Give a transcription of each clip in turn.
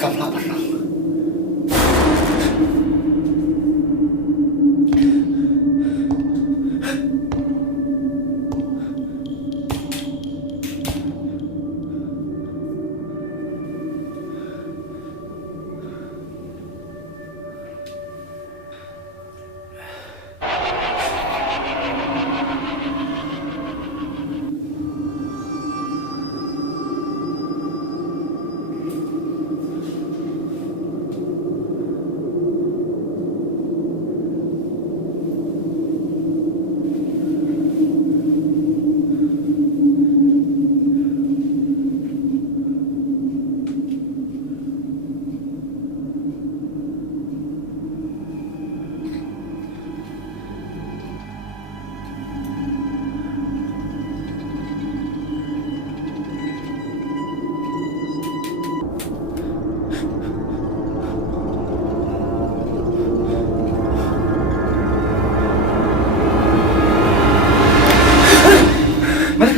Sikap lah benar.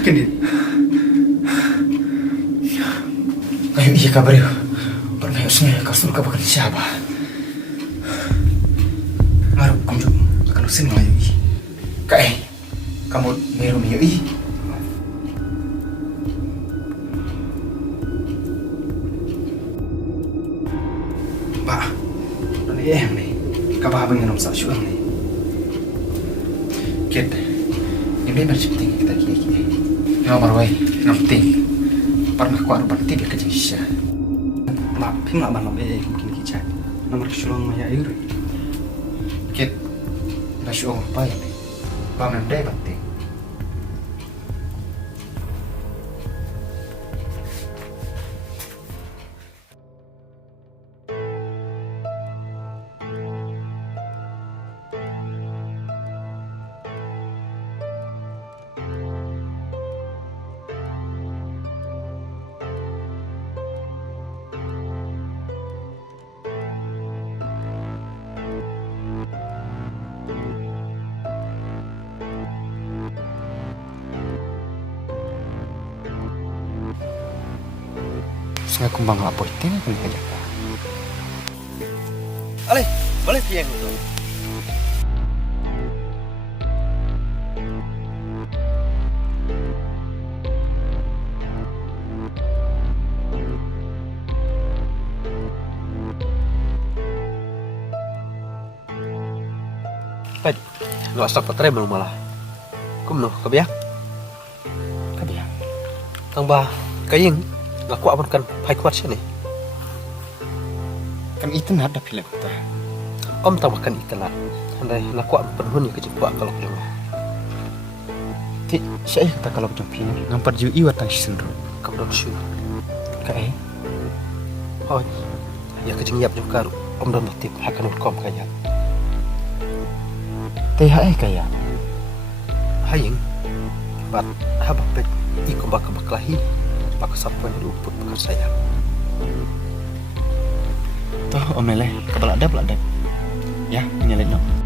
Kendit. Kayo iya kabar yo. Permayosnya kasur ka bakal siapa? Ngaruh kamu akan usin ngayo i. Kai, kamu meru miyo i. Ba, ini yang nih. Kabahan yang nomor satu nih. Kit, ini bercipting kita kiki. Nomor way, penting. Pernah ku aru berarti dia kerja isya. Maaf, nggak malam mungkin kita. Nomor kesulung maya iru. Kit, nasi apa ya? Bangun deh penting. Saya kumbang lapor itu kan aja. Ale, boleh tiang itu. Baik, nggak usah petre belum malah. Kum noh, kebiak. Kabiya. Tambah kaying. Aku akan kan pai kuat sini. Kan itu nada pilih kita. Om tambahkan itulah. Andai aku akan penuhnya kejebak kalau kau Ti, saya kata kalau jumpi ngampar jiwa iwat tang sendiri. kamu dah syu. Kai, Oh, ya kejeng yap juga. Om dah notif akan kom kaya. THE kaya. Haying, bat habak pek ikut bakal lahi. Baka sapuan diuput bakal saya. Toh omele, kebeladap. Ya, nyelin no.